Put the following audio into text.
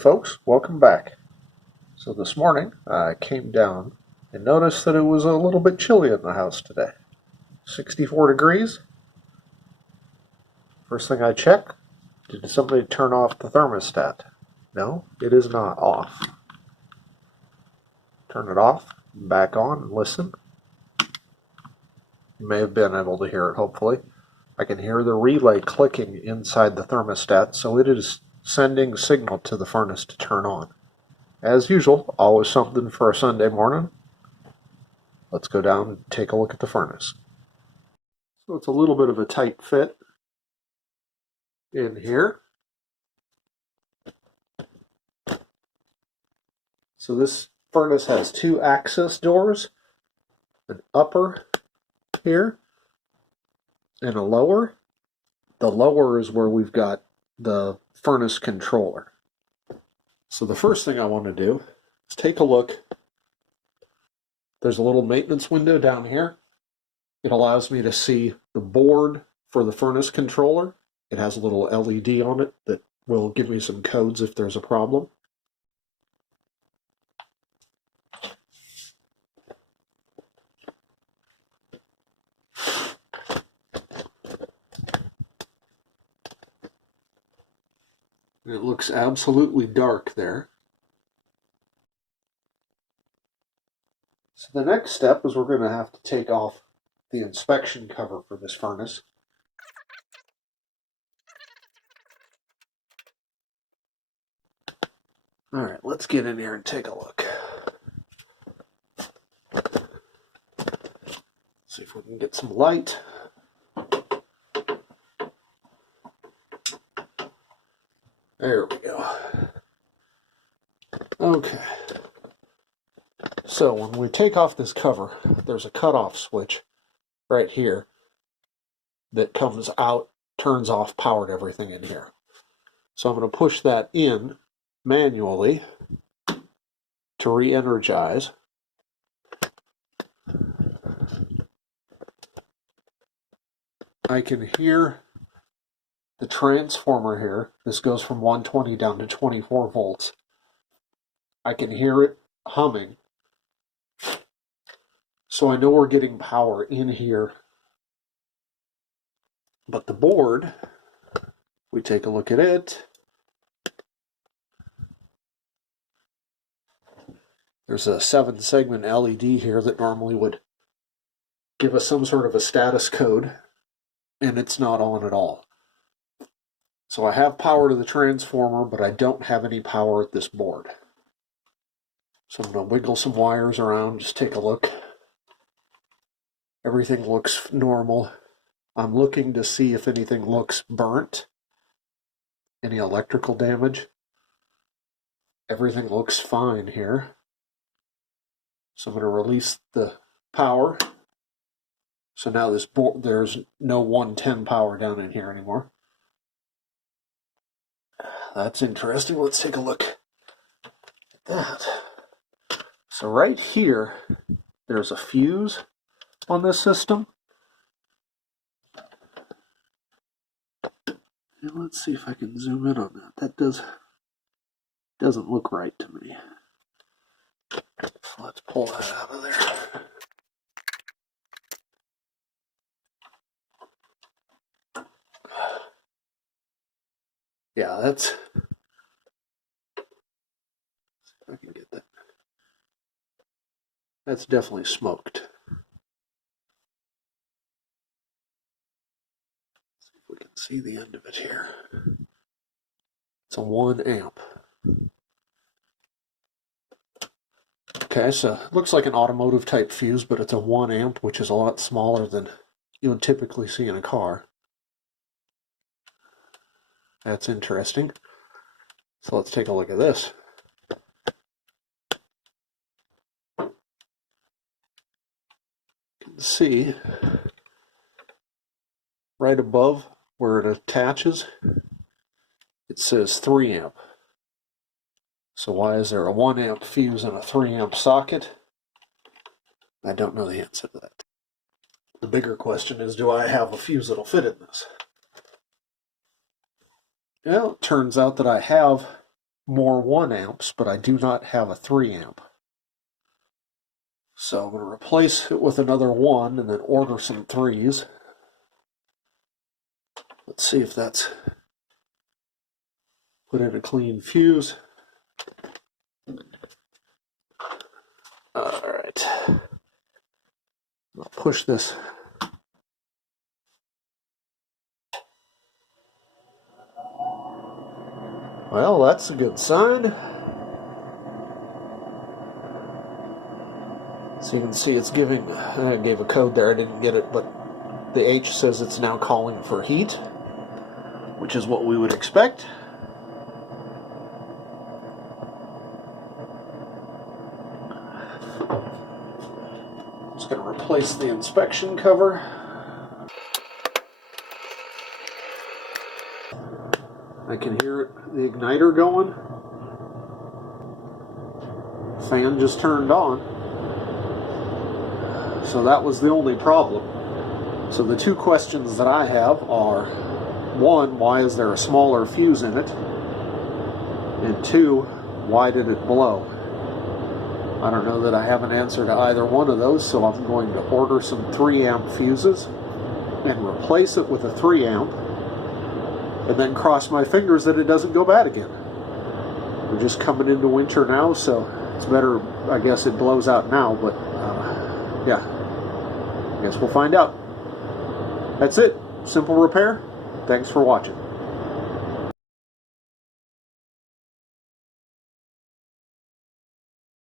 folks, welcome back. So this morning I came down and noticed that it was a little bit chilly in the house today. 64 degrees. First thing I check, did somebody turn off the thermostat? No, it is not off. Turn it off, back on, and listen. You may have been able to hear it, hopefully. I can hear the relay clicking inside the thermostat, so it is sending signal to the furnace to turn on. As usual, always something for a Sunday morning. Let's go down and take a look at the furnace. So it's a little bit of a tight fit in here. So this furnace has two access doors, an upper here and a lower. The lower is where we've got the furnace controller. So the first thing I want to do is take a look. There's a little maintenance window down here. It allows me to see the board for the furnace controller. It has a little LED on it that will give me some codes if there's a problem. It looks absolutely dark there. So the next step is we're going to have to take off the inspection cover for this furnace. All right, let's get in here and take a look. See if we can get some light. There we go. Okay. So when we take off this cover, there's a cutoff switch right here that comes out, turns off, powered everything in here. So I'm going to push that in manually to re-energize. I can hear the transformer here. This goes from 120 down to 24 volts. I can hear it humming. So I know we're getting power in here. But the board, we take a look at it. There's a 7-segment LED here that normally would give us some sort of a status code, and it's not on at all. So I have power to the transformer, but I don't have any power at this board. So I'm going to wiggle some wires around, just take a look. Everything looks normal. I'm looking to see if anything looks burnt, any electrical damage. Everything looks fine here. So I'm going to release the power. So now this board, there's no 110 power down in here anymore. That's interesting. Let's take a look at that. So right here, there's a fuse on this system. And let's see if I can zoom in on that. That doesn't look right to me. So let's pull that out of there. Yeah, that's... see if I can get that. That's definitely smoked. See if we can see the end of it here. It's a 1 amp. Okay, so it looks like an automotive type fuse, but it's a 1 amp, which is a lot smaller than you would typically see in a car. That's interesting. So let's take a look at this. You can see right above where it attaches, it says 3 amp. So why is there a 1 amp fuse in a 3 amp socket? I don't know the answer to that. The bigger question is, do I have a fuse that'll fit in this? Well, it turns out that I have more 1 amps, but I do not have a 3 amp. So I'm going to replace it with another 1 and then order some 3s. Let's see if that's put in a clean fuse. Alright. I'll push this. Well, that's a good sign. So you can see it's giving, I gave a code there, I didn't get it, but the H says it's now calling for heat, which is what we would expect. Just going to replace the inspection cover. I can hear it, the igniter going. Fan just turned on. So that was the only problem. So the two questions that I have are, 1, why is there a smaller fuse in it? And 2, why did it blow? I don't know that I have an answer to either one of those, so I'm going to order some 3 amp fuses and replace it with a 3 amp, and then cross my fingers that it doesn't go bad again. We're just coming into winter now, so it's better, I guess it blows out now, but yeah, I guess we'll find out. That's it. Simple repair. Thanks for watching.